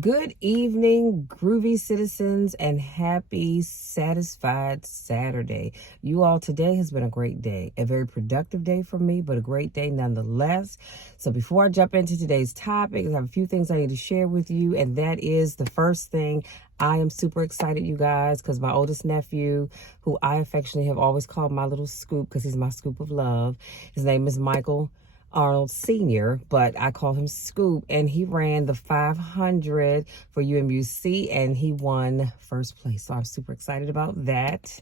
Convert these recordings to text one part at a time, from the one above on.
Good evening, groovy citizens, and happy, satisfied Saturday. You all, today has been a great day, a very productive day for me, but a great day nonetheless. So before I jump into today's topic, I have a few things I need to share with you, and that is the first thing. I am super excited, you guys, because my oldest nephew, who I affectionately have always called my little scoop because he's my scoop of love, his name is Michael Arnold Sr., but I call him Scoop, and he ran the 500 for UMUC, and he won first place. So I'm super excited about that.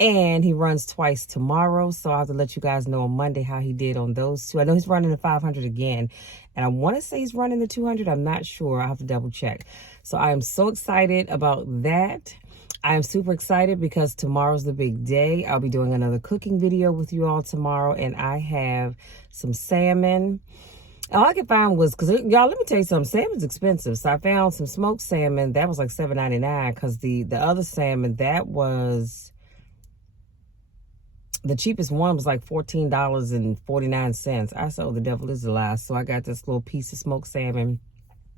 And he runs twice tomorrow, so I'll have to let you guys know on Monday how he did on those two. I know he's running the 500 again, and I want to say he's running the 200. I'm not sure. I'll have to double check. So I am so excited about that. I am super excited because tomorrow's the big day. I'll be doing another cooking video with you all tomorrow, and I have some salmon. All I could find was, because y'all, let me tell you something, salmon's expensive. So I found some smoked salmon. That was like $7.99, because the other salmon, that was, the cheapest one was like $14.49. I said, oh, the devil is a lie. So I got this little piece of smoked salmon,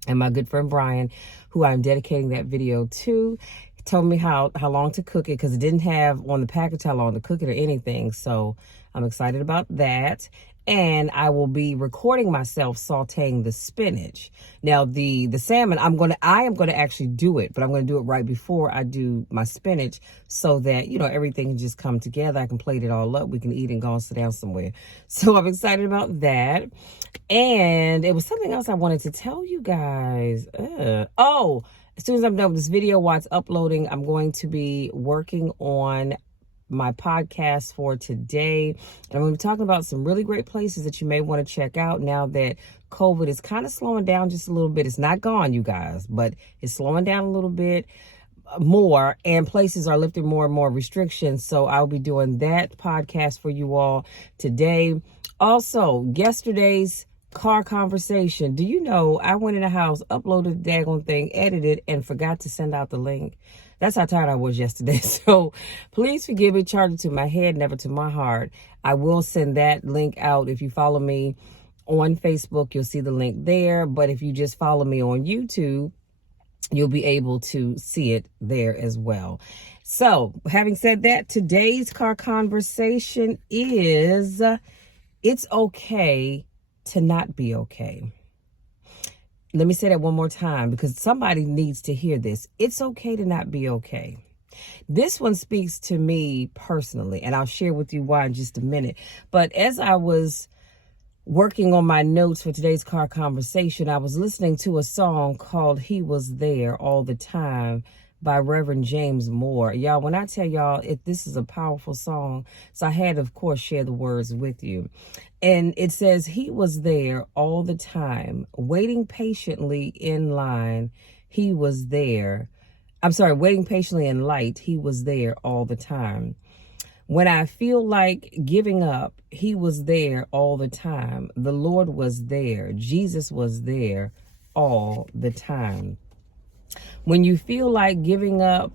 and my good friend Brian, who I'm dedicating that video to, told me how long to cook it, because it didn't have on the package how long to cook it or anything. So I'm excited about that. And I will be recording myself sauteing the spinach. Now the salmon, I am gonna actually do it, but I'm gonna do it right before I do my spinach, so that, you know, everything can just come together. I can plate it all up. We can eat and go and sit down somewhere. So I'm excited about that. And it was something else I wanted to tell you guys. Oh, as soon as I'm done with this video, while it's uploading, I'm going to be working on my podcast for today. And I'm going to be talking about some really great places that you may want to check out now that COVID is kind of slowing down just a little bit. It's not gone, you guys, but it's slowing down a little bit more, and places are lifting more and more restrictions. So I'll be doing that podcast for you all today. Also, yesterday's car conversation. Do you know I went in the house, uploaded the daggone thing, edited, and forgot to send out the link? That's how tired I was yesterday. So please forgive me, charge it to my head, never to my heart. I will send that link out. If you follow me on Facebook, you'll see the link there. But if you just follow me on YouTube, you'll be able to see it there as well. So having said that, today's car conversation is, it's okay to not be okay. Let me say that one more time, because somebody needs to hear this. It's okay to not be okay. This one speaks to me personally, and I'll share with you why in just a minute. But as I was working on my notes for today's car conversation, I was listening to a song called He Was There All the Time by Reverend James Moore. Y'all, when I tell y'all, this is a powerful song, so I had to, of course, share the words with you. And it says, he was there all the time, waiting patiently in line. He was there. Waiting patiently in light. He was there all the time. When I feel like giving up, he was there all the time. The Lord was there. Jesus was there all the time. When you feel like giving up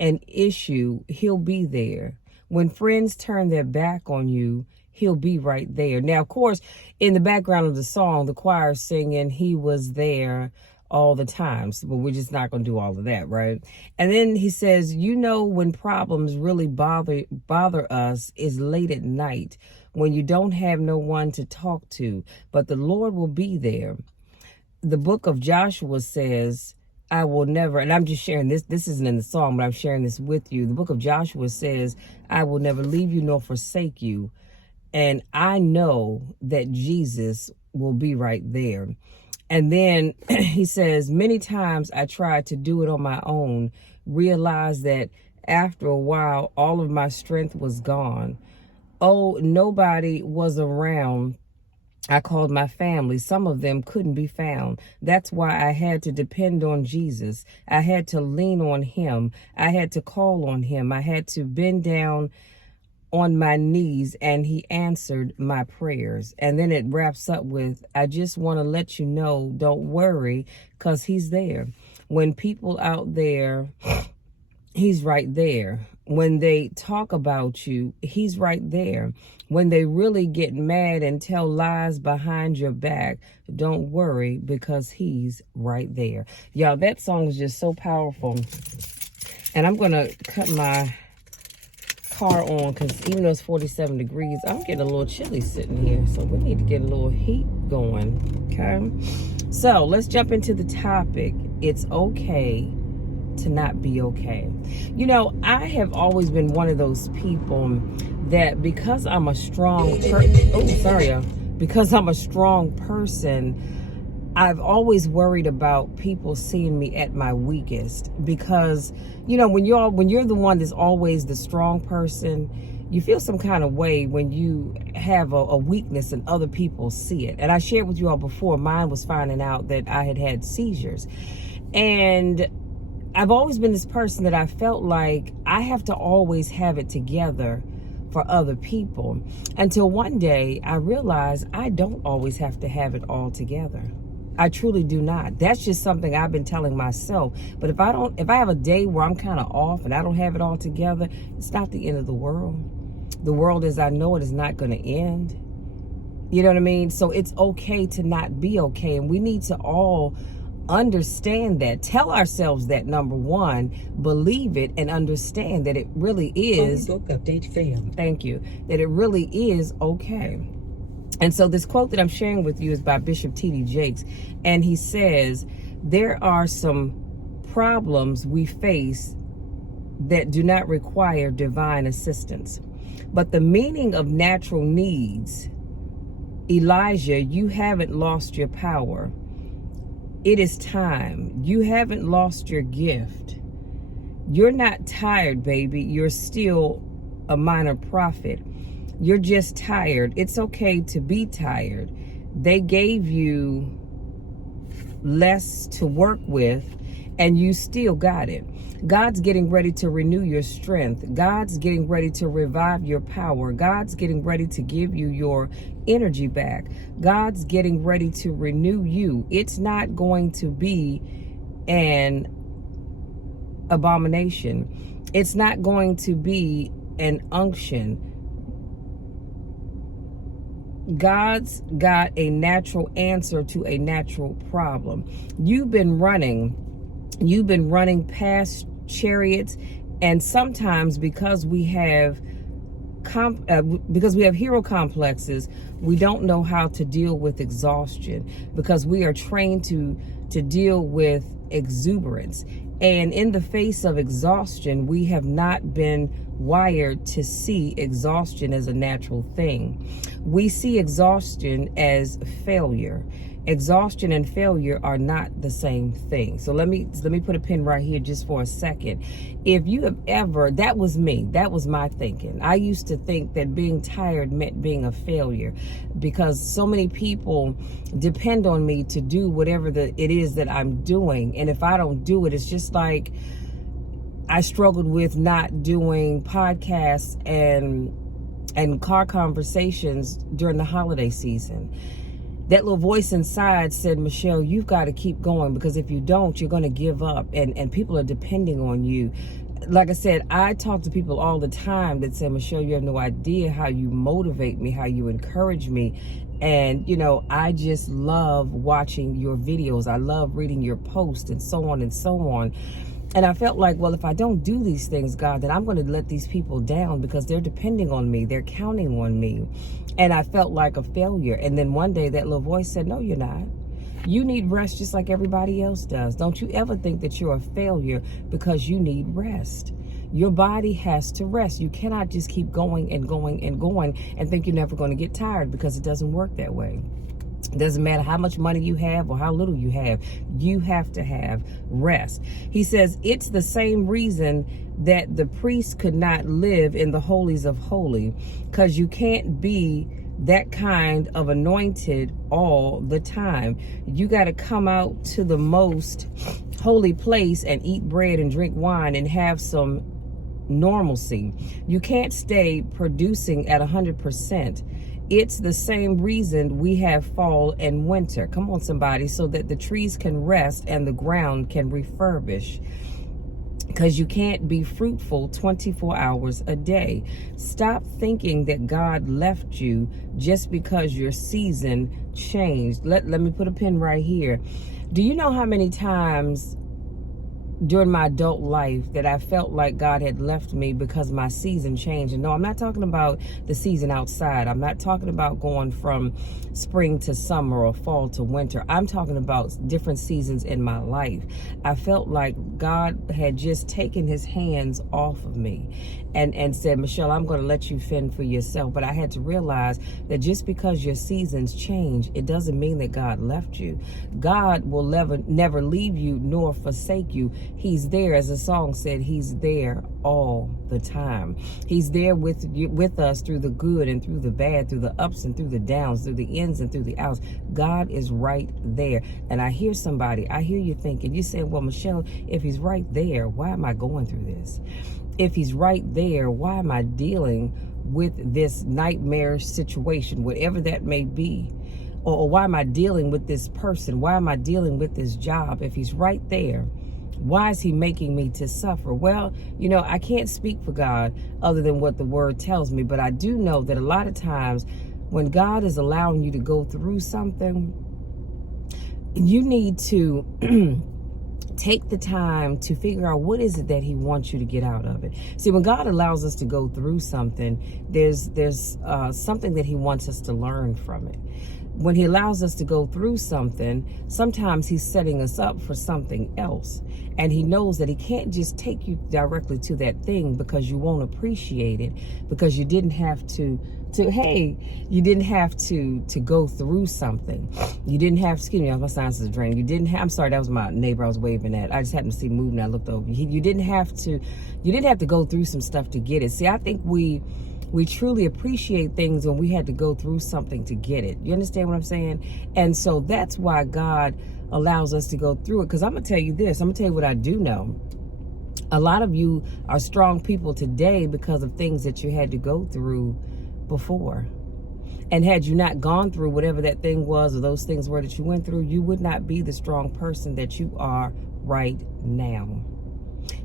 an issue, he'll be there. When friends turn their back on you, he'll be right there. Now, of course, in the background of the song, the choir is singing, he was there all the time. So, but we're just not going to do all of that, right? And then he says, you know, when problems really bother us is late at night, when you don't have no one to talk to, but the Lord will be there. The book of Joshua says, I will never, and I'm just sharing this isn't in the song, but I'm sharing this with you. The book of Joshua says, I will never leave you nor forsake you. And I know that Jesus will be right there. And then he says, many times I tried to do it on my own, realized that after a while, all of my strength was gone. Oh, nobody was around. I called my family. Some of them couldn't be found. That's why I had to depend on Jesus. I had to lean on him. I had to call on him. I had to bend down on my knees, and he answered my prayers. And then it wraps up with, I just want to let you know, don't worry, because he's there. When people out there he's right there. When they talk about you, he's right there. When they really get mad and tell lies behind your back, don't worry, because he's right there. Y'all, that song is just so powerful. And I'm going to cut my car on, because even though it's 47 degrees, I'm getting a little chilly sitting here. So we need to get a little heat going, okay? So let's jump into the topic. It's okay to not be okay. You know, I have always been one of those people that because I'm a strong because I'm a strong person, I've always worried about people seeing me at my weakest. Because, you know, when you're the one that's always the strong person, you feel some kind of way when you have a weakness and other people see it. And I shared with you all before, mine was finding out that I had seizures. And I've always been this person that I felt like I have to always have it together for other people, until one day I realized I don't always have to have it all together. I truly do not. That's just something I've been telling myself. But if I have a day where I'm kind of off and I don't have it all together, it's not the end of the world. The world as I know it is not going to end. You know what I mean? So it's okay to not be okay. And we need to all understand that. Tell ourselves that, number one, believe it, and understand that it really is. Book update failed. Thank you. That it really is okay. And so this quote that I'm sharing with you is by Bishop T.D. Jakes. And he says, there are some problems we face that do not require divine assistance. But the meaning of natural needs, Elijah, you haven't lost your power. It is time. You haven't lost your gift. You're not tired, baby. You're still a minor prophet. You're just tired. It's okay to be tired. They gave you less to work with, and you still got it. God's getting ready to renew your strength. God's getting ready to revive your power. God's getting ready to give you your energy back. God's getting ready to renew you. It's not going to be an abomination. It's not going to be an unction. God's got a natural answer to a natural problem. You've been running past chariots, and sometimes because we have hero complexes, we don't know how to deal with exhaustion, because we are trained to deal with exuberance. And in the face of exhaustion, we have not been wired to see exhaustion as a natural thing. We see exhaustion as failure. Exhaustion and failure are not the same thing. So let me put a pin right here just for a second. If you have ever, that was me, that was my thinking. I used to think that being tired meant being a failure, because so many people depend on me to do whatever it is that I'm doing. And if I don't do it, it's just like I struggled with not doing podcasts and car conversations during the holiday season. That little voice inside said, Michelle, you've got to keep going, because if you don't, you're going to give up, and people are depending on you. Like I said, I talk to people all the time that say, Michelle, you have no idea how you motivate me, how you encourage me. And, you know, I just love watching your videos. I love reading your posts, and so on and so on. And I felt like, well, if I don't do these things, God, then I'm going to let these people down, because they're depending on me. They're counting on me. And I felt like a failure. And then one day that little voice said, no, you're not. You need rest just like everybody else does. Don't you ever think that you're a failure because you need rest. Your body has to rest. You cannot just keep going and going and going and think you're never going to get tired, because it doesn't work that way. It doesn't matter how much money you have or how little you have to have rest. He says it's the same reason that the priest could not live in the holies of holy, because you can't be that kind of anointed all the time. You got to come out to the most holy place and eat bread and drink wine and have some normalcy. You can't stay producing at 100%. It's the same reason we have fall and winter. Come on, somebody, so that the trees can rest and the ground can refurbish. because you can't be fruitful 24 hours a day. Stop thinking that God left you just because your season changed. Let me put a pin right here. Do you know how many times during my adult life that I felt like God had left me because my season changed? And no, I'm not talking about the season outside. I'm not talking about going from spring to summer or fall to winter. I'm talking about different seasons in my life. I felt like God had just taken his hands off of me and said, Michelle, I'm going to let you fend for yourself. But I had to realize that just because your seasons change, it doesn't mean that God left you. God will never leave you nor forsake you. He's there, as the song said, he's there all the time. He's there with us through the good and through the bad, through the ups and through the downs, through the ins and through the outs. God is right there. And I hear you thinking, you saying, well, Michelle, if he's right there, why am I going through this? If he's right there, why am I dealing with this nightmare situation, whatever that may be? Or why am I dealing with this person? Why am I dealing with this job? If he's right there, why is he making me to suffer? Well, you know, I can't speak for God other than what the word tells me, but I do know that a lot of times when God is allowing you to go through something, you need to take the time to figure out what is it that he wants you to get out of it. See, when God allows us to go through something, there's something that he wants us to learn from it. When he allows us to go through something, sometimes he's setting us up for something else. And he knows that he can't just take you directly to that thing because you won't appreciate it, because you didn't have to go through something. You didn't have, excuse me, my science is draining. You didn't have, I'm sorry, that was my neighbor I was waving at. I just happened to see him move and I looked over. You didn't have to go through some stuff to get it. See, I think we truly appreciate things when we had to go through something to get it. You understand what I'm saying? And so that's why God allows us to go through it. Because I'm going to tell you this. I'm going to tell you what I do know. A lot of you are strong people today because of things that you had to go through before. And had you not gone through whatever that thing was or those things were that you went through, you would not be the strong person that you are right now.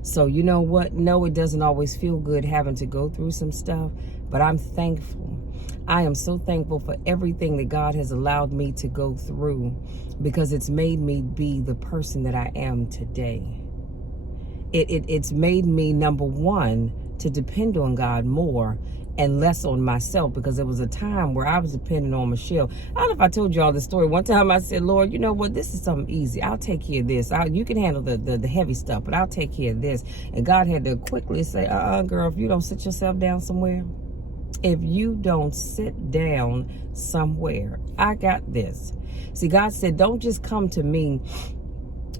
So you know what? No, it doesn't always feel good having to go through some stuff, but I'm thankful. I am so thankful for everything that God has allowed me to go through, because it's made me be the person that I am today. It's made me, number one, to depend on God more and less on myself, because there was a time where I was depending on Michelle. I don't know if I told you all this story. One time I said, Lord, you know what? This is something easy. I'll take care of this. You can handle the heavy stuff, but I'll take care of this. And God had to quickly say, girl, if you don't sit yourself down somewhere, if you don't sit down somewhere, I got this. See, God said, don't just come to me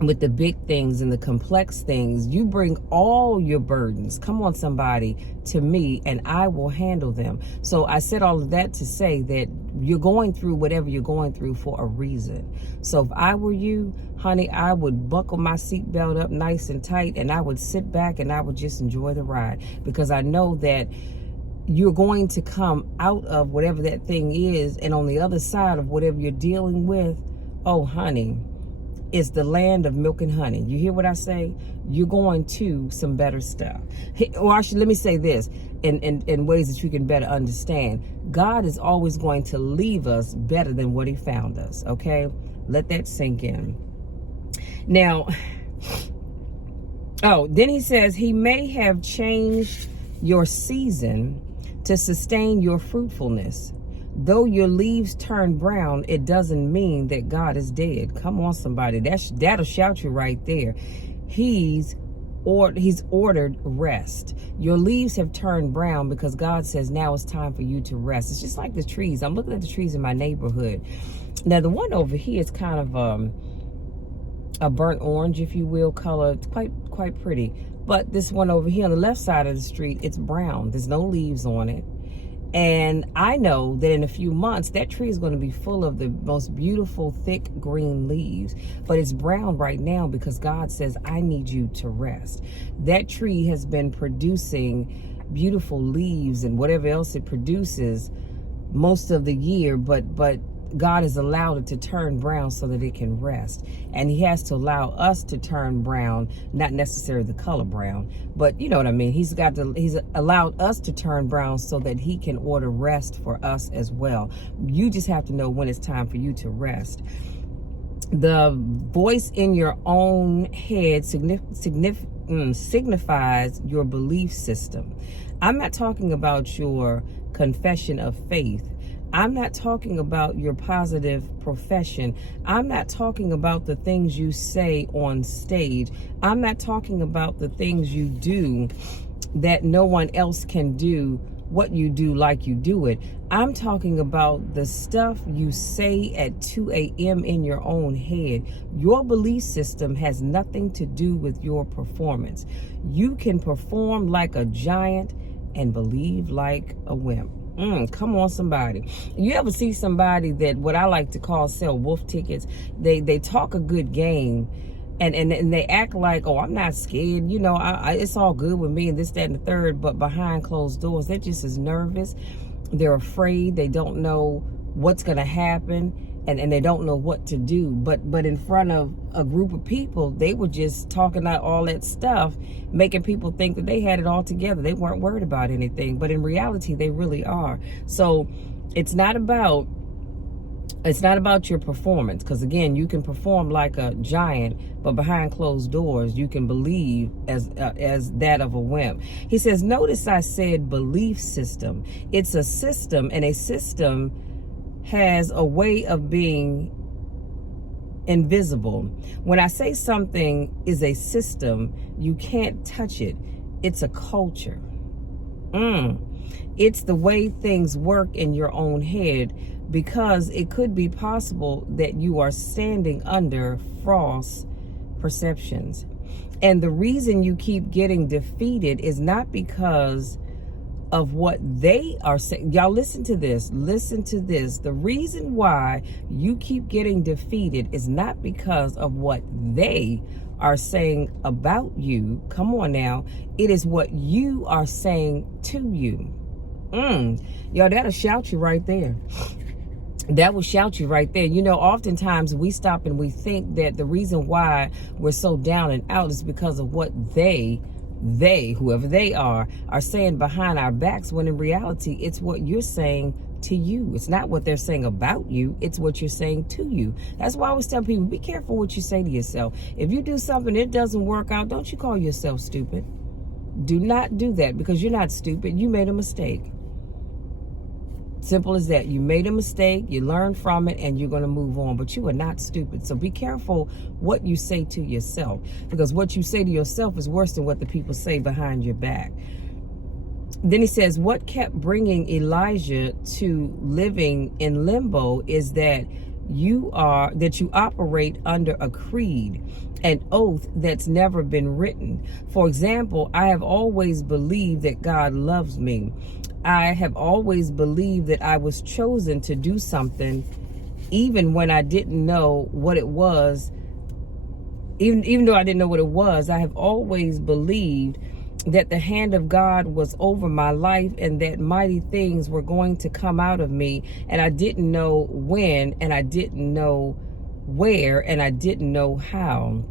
with the big things and the complex things. You bring all your burdens, come on somebody, to me, and I will handle them. So I said all of that to say that you're going through whatever you're going through for a reason. So if I were you, honey, I would buckle my seatbelt up nice and tight, and I would sit back and I would just enjoy the ride, because I know that you're going to come out of whatever that thing is, and on the other side of whatever you're dealing with, oh honey, it's the land of milk and honey. You hear what I say? You're going to some better stuff. Or actually, let me say this in ways that you can better understand. God is always going to leave us better than what he found us, okay? Let that sink in. Now, then he says, he may have changed your season to sustain your fruitfulness. Though your leaves turn brown, it doesn't mean that God is dead. Come on, somebody. That'll shout you right there. He's ordered rest. Your leaves have turned brown because God says now it's time for you to rest. It's just like the trees. I'm looking at the trees in my neighborhood. Now, the one over here is kind of a burnt orange, if you will, color. It's quite pretty. But this one over here on the left side of the street, it's brown. There's no leaves on it. And I know that in a few months, that tree is going to be full of the most beautiful, thick green leaves. But it's brown right now because God says, I need you to rest. That tree has been producing beautiful leaves and whatever else it produces most of the year. But God has allowed it to turn brown so that it can rest. And he has to allow us to turn brown, not necessarily the color brown, but you know what I mean. He's allowed us to turn brown so that he can order rest for us as well. You just have to know when it's time for you to rest. The voice in your own head signifies your belief system. I'm not talking about your confession of faith. I'm not talking about your positive profession. I'm not talking about the things you say on stage. I'm not talking about the things you do that no one else can do what you do like you do it. I'm talking about the stuff you say at 2 a.m. in your own head. Your belief system has nothing to do with your performance. You can perform like a giant and believe like a wimp. Come on, somebody. You ever see somebody that, what I like to call, sell wolf tickets? They talk a good game, and they act like, oh, I'm not scared. You know, it's all good with me and this, that, and the third. But behind closed doors, they're just as nervous. They're afraid. They don't know what's going to happen. And they don't know what to do. But in front of a group of people, they were just talking out all that stuff, making people think that they had it all together. They weren't worried about anything. But in reality, they really are. So it's not about your performance. Because again, you can perform like a giant, but behind closed doors, you can believe as that of a wimp. He says, notice I said belief system. It's a system, and a system has a way of being invisible. When I say something is a system, you can't touch it. It's a culture. It's the way things work in your own head, because it could be possible that you are standing under false perceptions. And the reason you keep getting defeated is not because of what they are saying. Y'all listen to this. Listen to this. The reason why you keep getting defeated is not because of what they are saying about you. Come on now. It is what you are saying to you. Y'all, that'll shout you right there. That will shout you right there. You know, oftentimes we stop and we think that the reason why we're so down and out is because of what they, whoever they are saying behind our backs, when in reality, it's what you're saying to you. It's not what they're saying about you. It's what you're saying to you. That's why I always tell people, be careful what you say to yourself. If you do something, it doesn't work out, don't you call yourself stupid. Do not do that, because you're not stupid. You made a mistake. Simple as that. You made a mistake, you learned from it, and you're going to move on. But you are not stupid. So be careful what you say to yourself, because what you say to yourself is worse than what the people say behind your back. Then he says, what kept bringing Elijah to living in limbo is that you operate under a creed, an oath that's never been written. For example, I have always believed that God loves me. I have always believed that I was chosen to do something, even when I didn't know what it was. Even though I didn't know what it was, I have always believed that the hand of God was over my life and that mighty things were going to come out of me. And I didn't know when, and I didn't know where, and I didn't know how.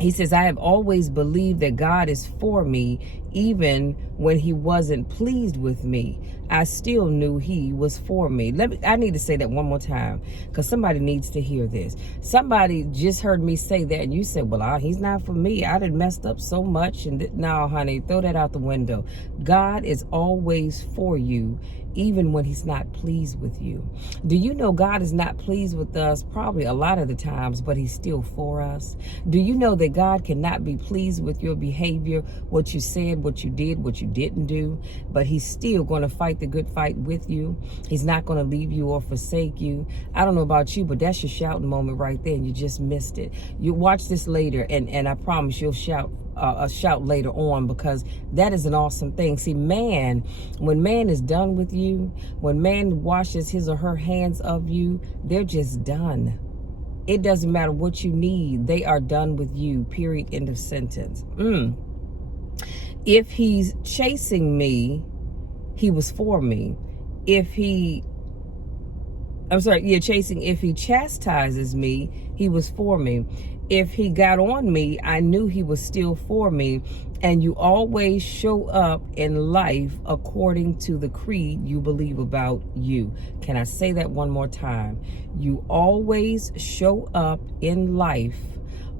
He says, I have always believed that God is for me, even when he wasn't pleased with me. I still knew he was for me. I need to say that one more time, because somebody needs to hear this. Somebody just heard me say that, and you said, well, he's not for me. I done messed up so much. And no, honey, throw that out the window. God is always for you, even when he's not pleased with you. Do you know God is not pleased with us probably a lot of the times, but he's still for us? Do you know that God cannot be pleased with your behavior, what you said, what you did, what you didn't do, but he's still going to fight the good fight with you? He's not going to leave you or forsake you. I don't know about you, but that's your shouting moment right there, and you just missed it. You watch this later, and I promise you'll shout later on, because that is an awesome thing. See, when man is done with you, when man washes his or her hands of you, they're just done. It doesn't matter what you need. They are done with you, period, end of sentence. If he's chasing me, he was for me. If he I'm sorry, yeah, chasing. If he chastises me, he was for me. If he got on me, I knew he was still for me. And you always show up in life according to the creed you believe about you. Can I say that one more time? You always show up in life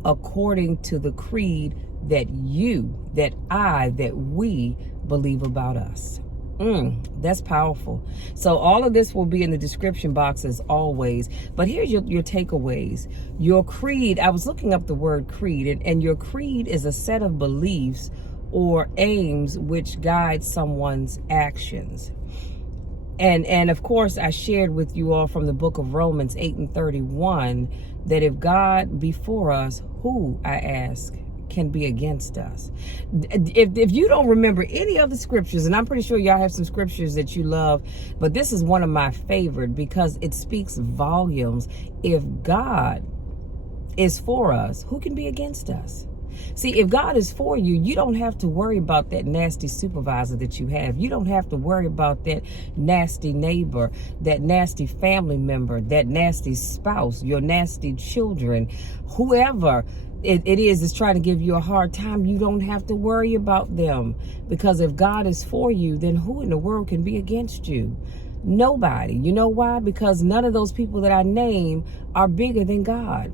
according to the creed that you, that I, that we believe about us. That's powerful. So all of this will be in the description box as always. But here's your takeaways. Your creed, I was looking up the word creed, and your creed is a set of beliefs or aims which guide someone's actions. And of course, I shared with you all from the book of Romans 8:31 that if God be for us, who, I ask, can be against us? If you don't remember any of the scriptures, and I'm pretty sure y'all have some scriptures that you love, but this is one of my favorite because it speaks volumes. If God is for us, who can be against us? See, if God is for you, you don't have to worry about that nasty supervisor that you have. You don't have to worry about that nasty neighbor, that nasty family member, that nasty spouse, your nasty children, whoever it is trying to give you a hard time. You don't have to worry about them, because if God is for you, then who in the world can be against you? Nobody. You know why? Because none of those people that I name are bigger than God.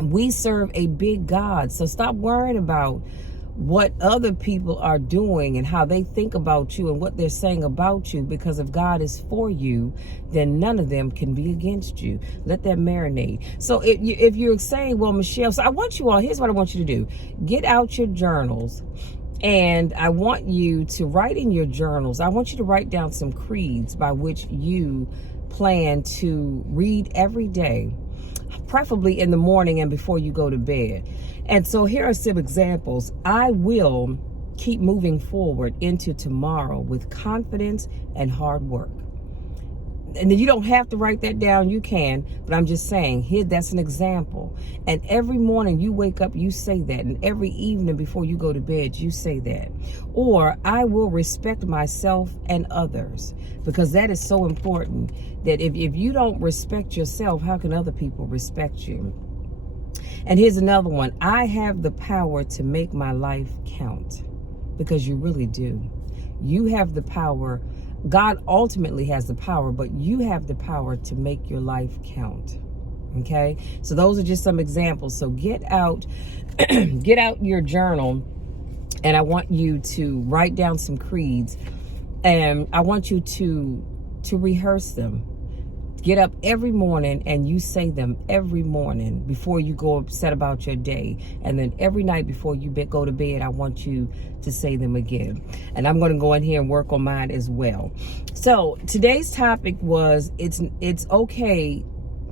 We serve a big God. So stop worrying about what other people are doing and how they think about you and what they're saying about you, because if God is for you, then none of them can be against you. Let that marinate. So if you're saying, well, Michelle, so I want you all, here's what I want you to do. Get out your journals, and I want you to write in your journals. I want you to write down some creeds by which you plan to read every day, preferably in the morning and before you go to bed. And so here are some examples. I will keep moving forward into tomorrow with confidence and hard work. And you don't have to write that down, you can, but I'm just saying, here, that's an example. And every morning you wake up, you say that, and every evening before you go to bed, you say that. Or, I will respect myself and others, because that is so important, that if you don't respect yourself, how can other people respect you? And here's another one. I have the power to make my life count, because you really do. You have the power. God ultimately has the power, but you have the power to make your life count. Okay? So those are just some examples. So get out your journal, and I want you to write down some creeds, and I want you to rehearse them. Get up every morning and you say them every morning before you go set about your day. And then every night before you go to bed, I want you to say them again. And I'm going to go in here and work on mine as well. So today's topic was, it's okay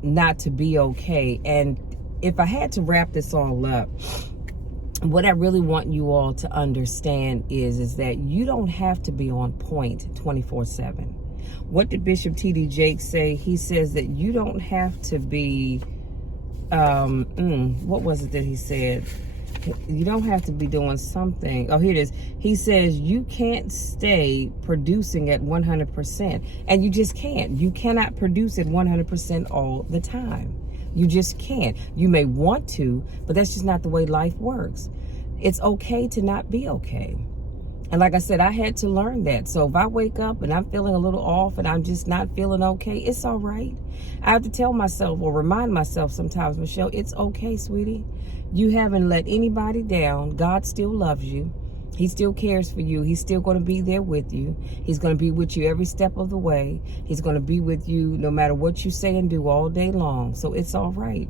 not to be okay. And if I had to wrap this all up, what I really want you all to understand is that you don't have to be on point 24/7. What did Bishop T.D. Jakes say? He says that you don't have to be, what was it that he said? You don't have to be doing something. Oh, here it is. He says you can't stay producing at 100%. And you just can't. You cannot produce at 100% all the time. You just can't. You may want to, but that's just not the way life works. It's okay to not be okay. And like I said, I had to learn that. So if I wake up and I'm feeling a little off and I'm just not feeling okay, it's all right. I have to tell myself or remind myself sometimes, Michelle, it's okay, sweetie. You haven't let anybody down. God still loves you. He still cares for you. He's still going to be there with you. He's going to be with you every step of the way. He's going to be with you no matter what you say and do all day long. So it's all right.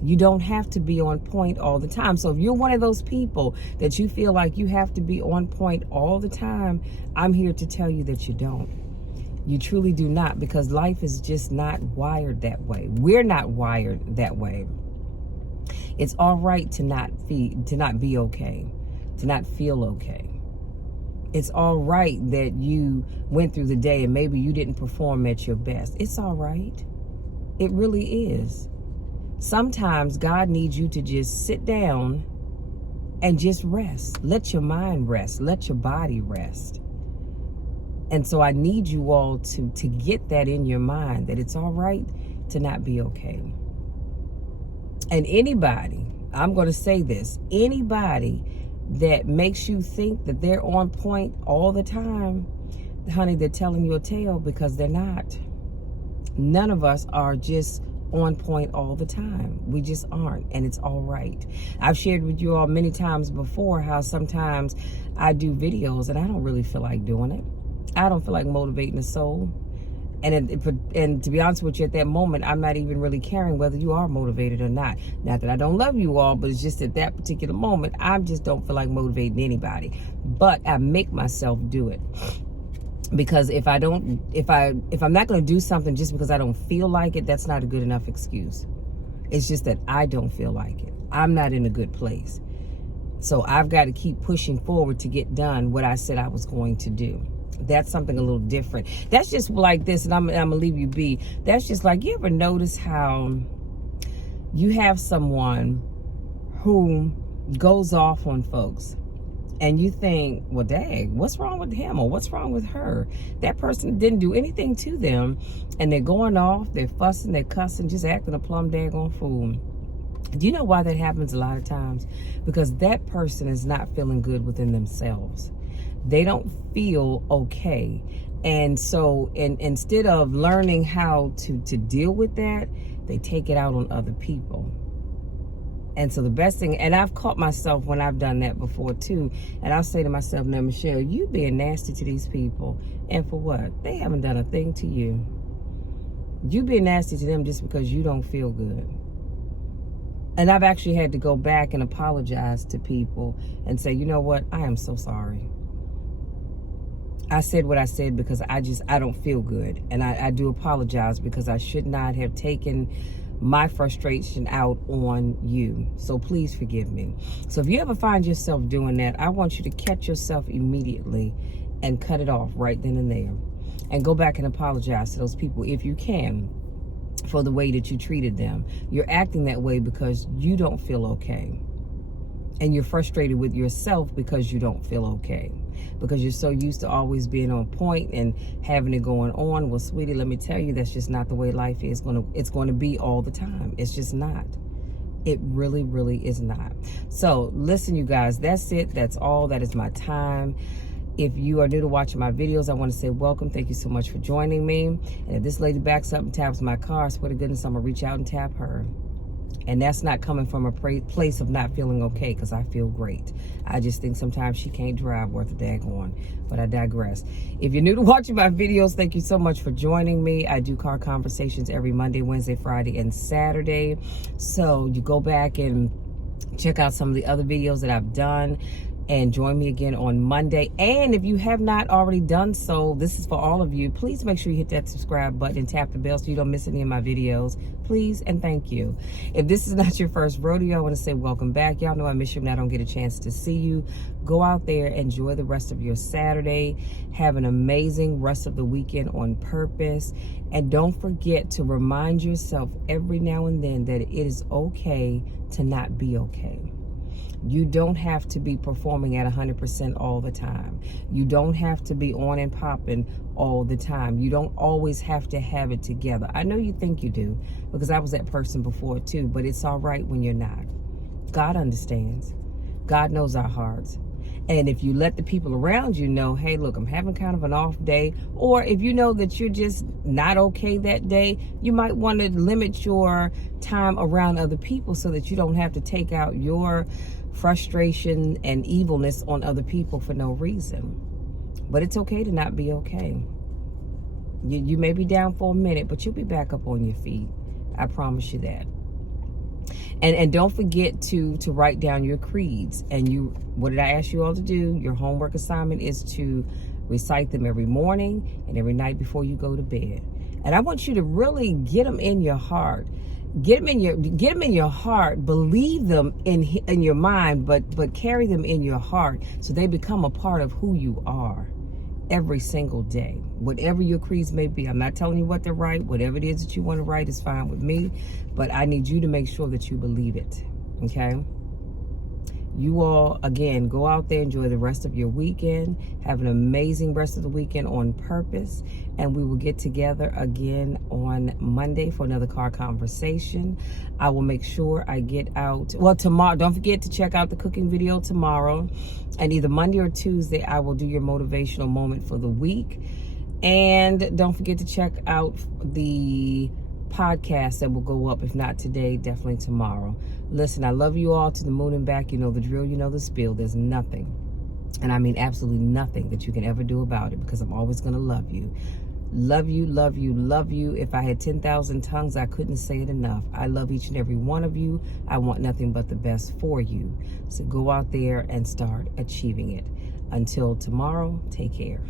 You don't have to be on point all the time. So if you're one of those people that you feel like you have to be on point all the time, I'm here to tell you that you don't. You truly do not, because life is just not wired that way. We're not wired that way. It's all right to not be okay, to not feel okay. It's all right that you went through the day and maybe you didn't perform at your best. It's all right. It really is. Sometimes God needs you to just sit down and just rest. Let your mind rest. Let your body rest. And so I need you all to get that in your mind, that it's all right to not be okay. And anybody, I'm going to say this, anybody that makes you think that they're on point all the time, honey, they're telling you a tale, because they're not. None of us are just on point all the time. We just aren't, and it's all right. I've shared with you all many times before how sometimes I do videos and I don't really feel like doing it. I don't feel like motivating the soul. And to be honest with you, at that moment, I'm not even really caring whether you are motivated or not. Not that I don't love you all, but it's just at that particular moment, I just don't feel like motivating anybody. But I make myself do it. Because if I'm not going to do something just because I don't feel like it, that's not a good enough excuse. It's just that I don't feel like it. I'm not in a good place. So I've got to keep pushing forward to get done what I said I was going to do. That's something a little different. That's just like this, and I'm going to leave you be. That's just like, you ever notice how you have someone who goes off on folks, and you think, well, dang, what's wrong with him or what's wrong with her? That person didn't do anything to them, and they're going off, they're fussing, they're cussing, just acting a plumb daggone fool. Do you know why that happens a lot of times? Because that person is not feeling good within themselves. They don't feel okay. And so instead of learning how to deal with that, they take it out on other people. And so the best thing, and I've caught myself when I've done that before too, and I'll say to myself, now, Michelle, you being nasty to these people, and for what? They haven't done a thing to you. You being nasty to them just because you don't feel good. And I've actually had to go back and apologize to people and say, you know what? I am so sorry. I said what I said because I don't feel good. And I do apologize, because I should not have taken my frustration out on you. So please forgive me. So if you ever find yourself doing that, I want you to catch yourself immediately and cut it off right then and there. And go back and apologize to those people if you can for the way that you treated them. You're acting that way because you don't feel okay. And you're frustrated with yourself because you don't feel okay. Because you're so used to always being on point and having it going on. Well, sweetie, let me tell you, that's just not the way life is. It's going to be all the time. It's just not. It really, really is not. So listen, you guys, that's it. That's all. That is my time. If you are new to watching my videos, I want to say welcome. Thank you so much for joining me. And if this lady backs up and taps my car, I swear to goodness, I'm going to reach out and tap her. And that's not coming from a place of not feeling okay, because I feel great. I just think sometimes she can't drive worth a daggone. But I digress. If you're new to watching my videos, thank you so much for joining me. I do car conversations every Monday, Wednesday, Friday, and Saturday. So you go back and check out some of the other videos that I've done. And join me again on Monday. And if you have not already done so, this is for all of you. Please make sure you hit that subscribe button and tap the bell so you don't miss any of my videos. Please and thank you. If this is not your first rodeo, I want to say welcome back. Y'all know I miss you when I don't get a chance to see you. Go out there, enjoy the rest of your Saturday. Have an amazing rest of the weekend on purpose. And don't forget to remind yourself every now and then that it is okay to not be okay. You don't have to be performing at 100% all the time. You don't have to be on and popping all the time. You don't always have to have it together. I know you think you do, because I was that person before too, but it's all right when you're not. God understands. God knows our hearts. And if you let the people around you know, hey, look, I'm having kind of an off day, or if you know that you're just not okay that day, you might want to limit your time around other people so that you don't have to take out your frustration and evilness on other people for no reason. But it's okay to not be okay. You may be down for a minute, but you'll be back up on your feet. I promise you that. And don't forget to write down your creeds. And what did I ask you all to do? Your homework assignment is to recite them every morning and every night before you go to bed. And I want you to really get them in your heart. Get them in your heart. Believe them in your mind, but carry them in your heart so they become a part of who you are every single day. Whatever your creeds may be, I'm not telling you what to write. Whatever it is that you want to write is fine with me, but I need you to make sure that you believe it. Okay? You all, again, go out there, enjoy the rest of your weekend. Have an amazing rest of the weekend on purpose. And we will get together again on Monday for another car conversation. I will make sure I get out, well, tomorrow, don't forget to check out the cooking video tomorrow. And either Monday or Tuesday, I will do your motivational moment for the week. And don't forget to check out the podcast that will go up, if not today, definitely tomorrow. Listen, I love you all to the moon and back. You know the drill, you know the spiel. There's nothing, and I mean absolutely nothing, that you can ever do about it, because I'm always going to love you. Love you, love you, love you. If I had 10,000 tongues, I couldn't say it enough. I love each and every one of you. I want nothing but the best for you. So go out there and start achieving it. Until tomorrow, take care.